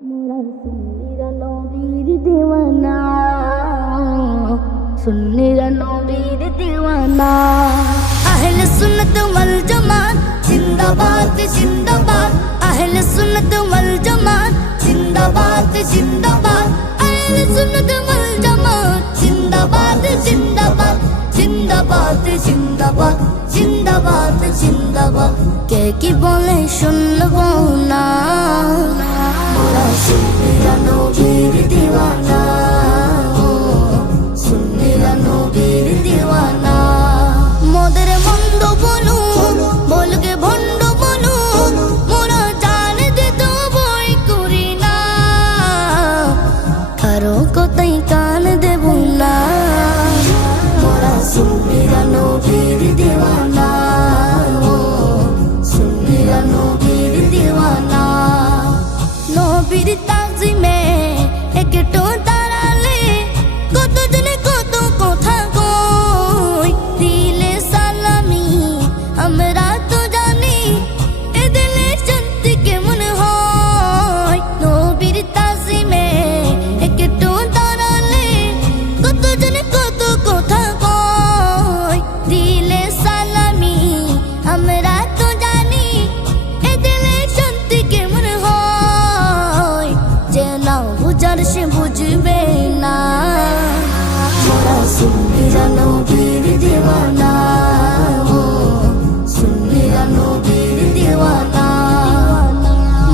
মোরা সুন্নিরা নবীর দিওয়ানা, সুন্নিরা নবীর দিওয়ানা। আহলে সুন্নাত ওয়াল জামাত জিন্দাবাদ জিন্দাবাদ, আহলে সুন্নাত ওয়াল জামাত জিন্দাবাদ জিন্দাবাদ, আহলে সুন্নাত ওয়াল জামাত জিন্দাবাদ জিন্দাবাদ, জিন্দাবাদ জিন্দাবাদ, জিন্দাবাদ জিন্দাবাদ। কে কি বলে শুনবো না, মোরা সুন্নিরা নবীর দিওয়ানা, সুন্নিরা নবীর দিওয়ানা। মোদের মন্দ বলুন, বলকে ভণ্ড বলুন, মোরা জান দিতে ভয় করি না, কারো কথাই কান দেব না। মোরা সুন্নিরা নবীর দিওয়ানা, সুন্নিরা নবীর দিওয়ানা। নবীর তাজিমে একটু দাঁড়ালে কতজনে কত কথা কই, দিলে সালামি আমরা তো জানি, এ দিলে শান্তি কেমন হয়। নবীর তাজিমে একটু দাঁড়ালে কতজনে কত কথা কই, দিলে সালামি আমরা তো জানি, এ দিলে শান্তি কেমন হয়। যে না বুঝার সে বুঝবে না, মোরা সুন্নিরা নবীর দিওয়ানা, সুন্নিরা নবীর দিওয়ানা।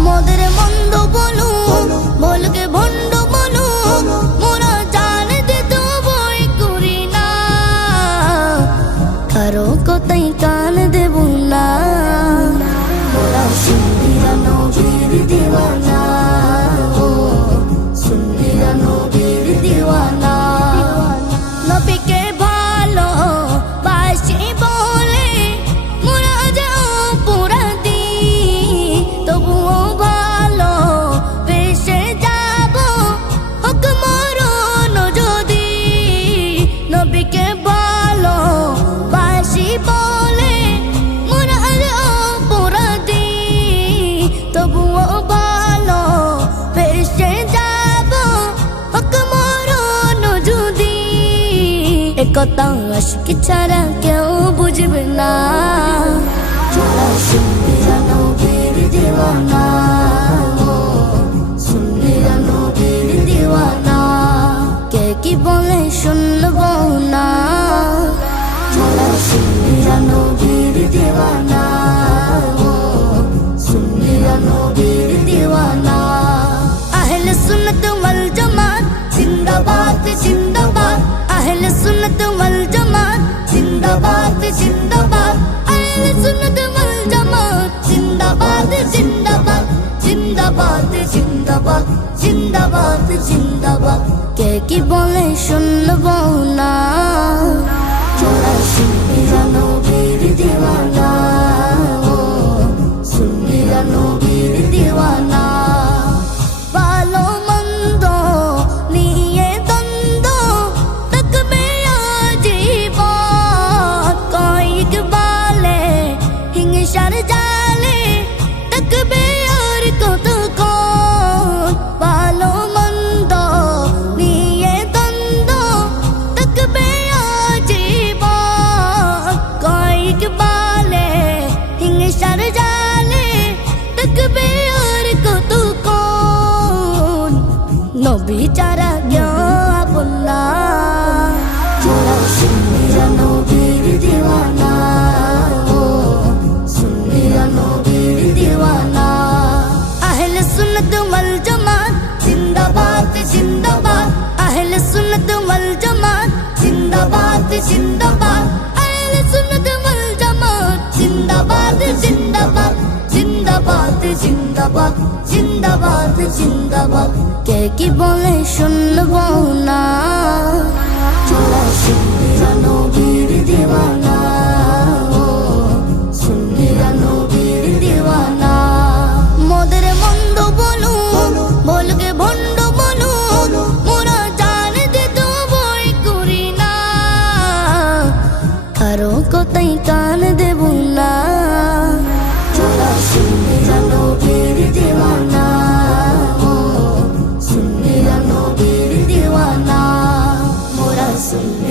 মোদের মন্দ বলুন, বলকে ভণ্ড বলুন, মোরা জান দিতে ভয় করি না, কারো কথাই কান দেব না। মোরা সুন্নিরা নবীর দিওয়ানা, সুন্নিরা নবীর দিওয়ানা। নবীকে ভালো বাসি বলে মোরা যে অপরাধী, তবুও ভালো বেসে যাব হোক মরণ যদি। নবীকে ভালো বাসি বলে মোরা যে অপরাধী, তবুও ভালো বেসে যাব হোক মরণ যদি। একথা আশিক ছাড়া কেউ বুঝবে না, মোরা সুন্নিরা নবীর দিওয়ানা, সুন্নিরা নবীর দিওয়ানা। কে কি বলে শুনবো না, মোরা সুন্নিরা নবীর দিওয়ানা, সুন্নিরা নবীর দিওয়ানা। আহলে সুন্নাত ওয়াল জামাত জিন্দাবাদ জিন্দাবাদ, আহলে সুন্নাত ওয়াল জামাত জিন্দাবাদ জিন্দাবাদ, আহলে সুন্নাত ওয়াল জামাত জিন্দাবাদ জিন্দাবাদ, জিন্দাবাদ জিন্দাবাদ, জিন্দাবাদ জিন্দাবাদ। কে কি বলে শুনবো না, মোরা সুন্নিরা নবীর দিওয়ানা, সুন্নিরা নবীর দিওয়ানা। ভালো মন্দ নিয়ে দ্বন্দ্ব থাকবে আজীবন, কয়েক বালে হিংসার জালে থাকবে আর কতক্ষণ। ভালো মন্দ নিয়ে দ্বন্দ্ব থাকবে আজীবন, কয়েক বালে হিংসার জালে থাকবে আর কতক্ষণ। নবী ছাড়া কেউ আপন না, মোরা সুন্নিরা নবীর দিওয়ানা, সুন্নিরা নবীর দিওয়ানা। আহলে সুন্নাত ওয়াল জামাত জিন্দাবাদ জিন্দাবাদ, আহলে সুন্নাত ওয়াল জামাত জিন্দাবাদ জিন্দাবাদ, আহলে সুন্নাত ওয়াল জামাত জিন্দাবাদ জিন্দাবাদ, জিন্দাবাদ জিন্দাবাদ, জিন্দাবাদ জিন্দাবাদ। কে কি বলে শুনবো না, মোরা সুন্নিরা নবীর দিওয়ানা, সুন্নিরা নবীর দিওয়ানা। মোদের মন্দ বলুন, বলকে ভণ্ড বলুন, মোরা জান দিতে ভয় করি না, কারো কথাই কান দেব না। মোরা সুন্নিরা নবীর দিওয়ানা, মুসল্লি